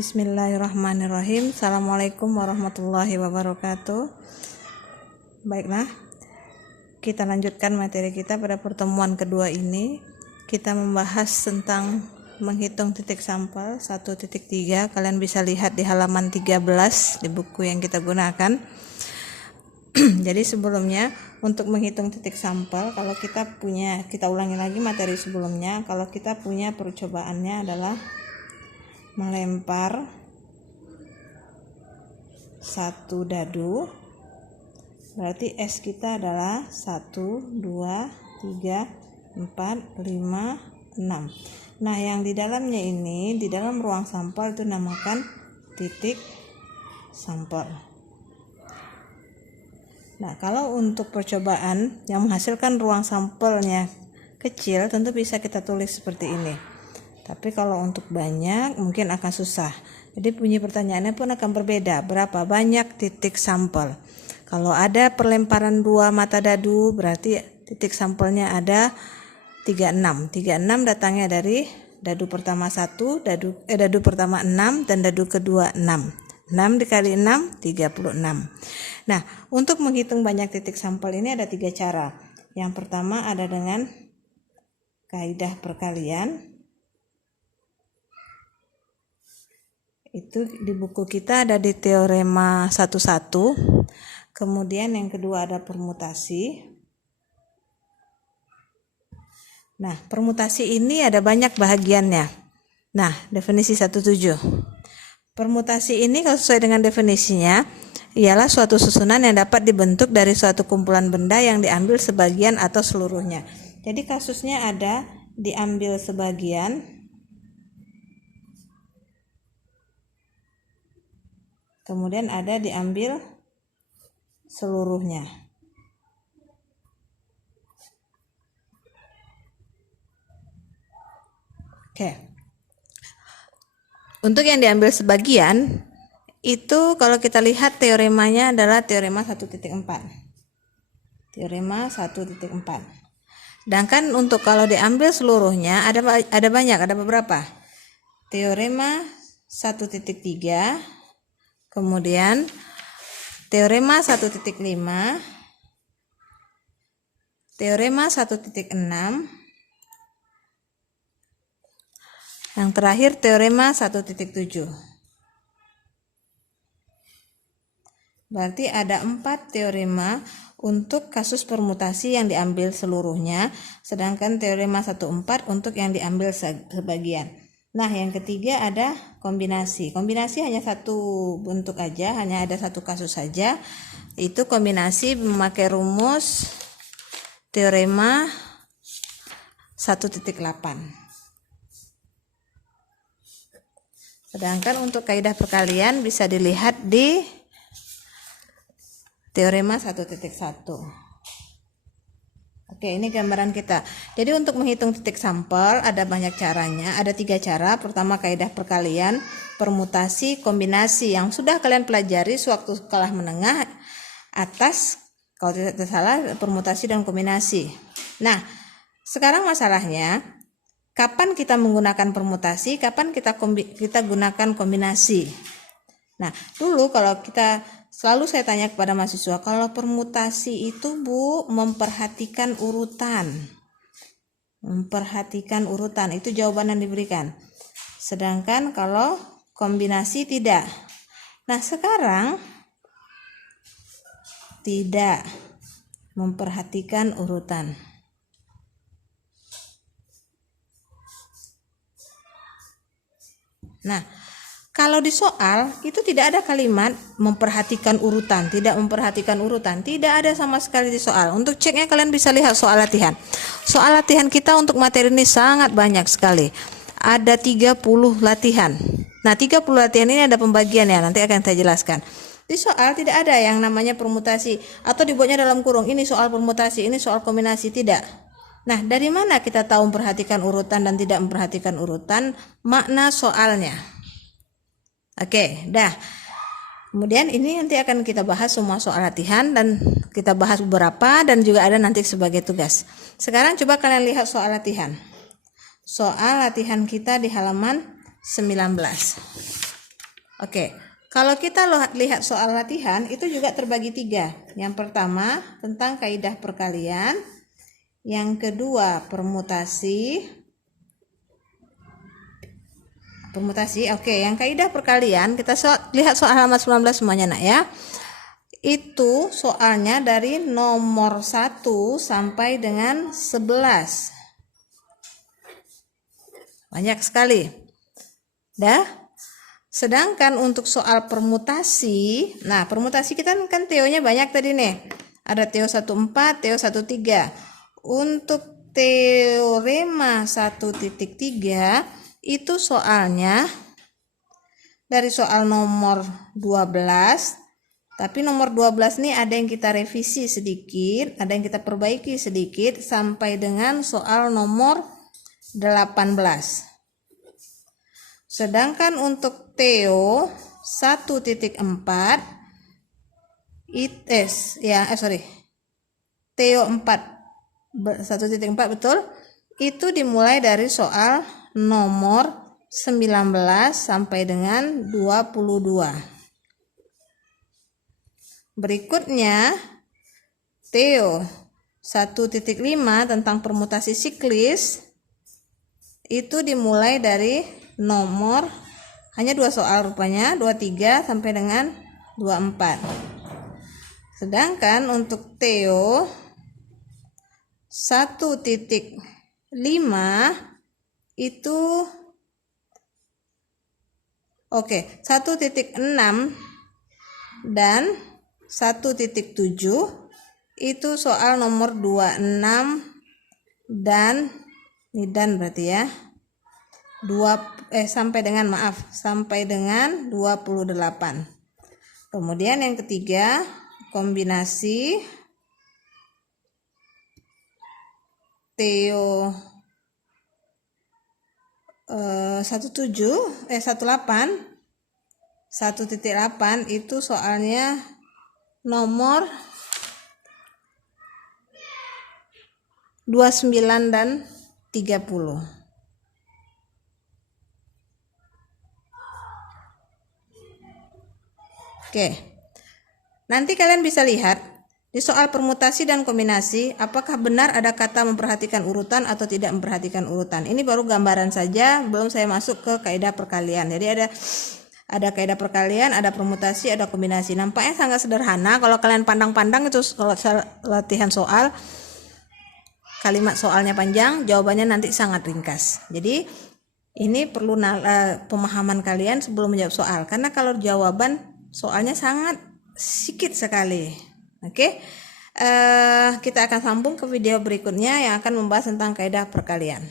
Bismillahirrahmanirrahim. Assalamualaikum warahmatullahi wabarakatuh. Baiklah, kita lanjutkan materi kita pada pertemuan kedua ini. Kita membahas tentang menghitung titik sampel 1.3. Kalian bisa lihat di halaman 13 di buku yang kita gunakan. Jadi sebelumnya untuk menghitung titik sampel, kalau kita ulangi lagi materi sebelumnya, kalau kita punya percobaannya adalah melempar satu dadu, berarti S kita adalah 1, 2, 3, 4, 5, 6. Nah, yang di dalamnya ini, di dalam ruang sampel itu namakan titik sampel. Nah, kalau untuk percobaan yang menghasilkan ruang sampelnya kecil, tentu bisa kita tulis seperti ini. Tapi kalau untuk banyak mungkin akan susah. Jadi bunyi pertanyaannya pun akan berbeda. Berapa banyak titik sampel? Kalau ada perlemparan 2 mata dadu, berarti titik sampelnya ada 36. 36 datangnya dari dadu pertama 1, dadu pertama 6 dan dadu kedua 6. 6 dikali 6 36. Nah, untuk menghitung banyak titik sampel ini ada 3 cara. Yang pertama ada dengan kaidah perkalian. Itu di buku kita ada di teorema 11. Kemudian yang kedua ada permutasi. Nah, permutasi ini ada banyak bahagiannya. Nah, definisi 17. Permutasi ini kalau sesuai dengan definisinya ialah suatu susunan yang dapat dibentuk dari suatu kumpulan benda yang diambil sebagian atau seluruhnya. Jadi kasusnya ada diambil sebagian, kemudian ada diambil seluruhnya. Oke. Untuk yang diambil sebagian, itu kalau kita lihat teoremanya adalah teorema 1.4. Teorema 1.4. Sedangkan untuk kalau diambil seluruhnya ada banyak, ada beberapa. Teorema 1.3, kemudian teorema 1.5, teorema 1.6, yang terakhir teorema 1.7. Berarti ada 4 teorema untuk kasus permutasi yang diambil seluruhnya, sedangkan teorema 1.4 untuk yang diambil sebagian. Nah, yang ketiga ada kombinasi. Kombinasi hanya satu bentuk aja, hanya ada satu kasus saja. Itu kombinasi memakai rumus teorema 1.8. Sedangkan untuk kaidah perkalian bisa dilihat di teorema 1.1. Oke, ini gambaran kita. Jadi untuk menghitung titik sampel ada banyak caranya. Ada 3 cara. Pertama kaidah perkalian, permutasi, kombinasi yang sudah kalian pelajari sewaktu sekolah menengah atas. Kalau tidak salah permutasi dan kombinasi. Nah, sekarang masalahnya kapan kita menggunakan permutasi, kapan kita gunakan kombinasi. Nah, dulu kalau selalu saya tanya kepada mahasiswa, kalau permutasi itu Bu, memperhatikan urutan. Memperhatikan urutan, itu jawaban yang diberikan. Sedangkan kalau kombinasi tidak. Nah, sekarang tidak memperhatikan urutan. Nah, kalau di soal itu tidak ada kalimat memperhatikan urutan, tidak memperhatikan urutan, tidak ada sama sekali di soal. Untuk ceknya kalian bisa lihat soal latihan. Soal latihan kita untuk materi ini sangat banyak sekali. Ada 30 latihan. Nah, 30 latihan ini ada pembagian ya, nanti akan saya jelaskan. Di soal tidak ada yang namanya permutasi atau dibuatnya dalam kurung. Ini soal permutasi, ini soal kombinasi, tidak. Nah, dari mana kita tahu memperhatikan urutan dan tidak memperhatikan urutan? Makna soalnya. Oke, dah. Kemudian ini nanti akan kita bahas semua soal latihan dan kita bahas beberapa dan juga ada nanti sebagai tugas. Sekarang coba kalian lihat soal latihan. Soal latihan kita di halaman 19. Oke, kalau kita lihat soal latihan itu juga terbagi 3. Yang pertama tentang kaidah perkalian, yang kedua permutasi. Oke, yang kaidah perkalian kita lihat soal halaman 19 semuanya nak ya. Itu soalnya dari nomor 1 sampai dengan 11. Banyak sekali. Dah? Sedangkan untuk soal permutasi, nah permutasi kita kan teonya banyak tadi nih. Ada teo 1,4, teo 1,3. Untuk teorema 1,3 itu soalnya dari soal nomor 12. Tapi nomor 12 nih ada yang kita revisi sedikit, ada yang kita perbaiki sedikit sampai dengan soal nomor 18. Sedangkan untuk teo 1,4 teo 1,4 betul, itu dimulai dari soal nomor 19 sampai dengan 22. Berikutnya teo 1,5 tentang permutasi siklis itu dimulai dari nomor hanya 2 soal rupanya, 23 sampai dengan 24. Sedangkan untuk teo 1,5 itu 1,6 dan 1,7 itu soal nomor 26 dan berarti ya sampai dengan 28. Kemudian yang ketiga kombinasi teo 1,8 itu soalnya nomor 29 dan 30. Oke. Nanti kalian bisa lihat di soal permutasi dan kombinasi, apakah benar ada kata memperhatikan urutan atau tidak memperhatikan urutan. Ini baru gambaran saja, belum saya masuk ke kaidah perkalian. Jadi ada kaidah perkalian, ada permutasi, ada kombinasi. Nampaknya sangat sederhana. Kalau kalian pandang-pandang itu latihan soal, kalimat soalnya panjang, jawabannya nanti sangat ringkas. Jadi ini perlu pemahaman kalian sebelum menjawab soal. Karena kalau jawaban soalnya sangat sedikit sekali. Oke, kita akan sambung ke video berikutnya yang akan membahas tentang kaidah perkalian.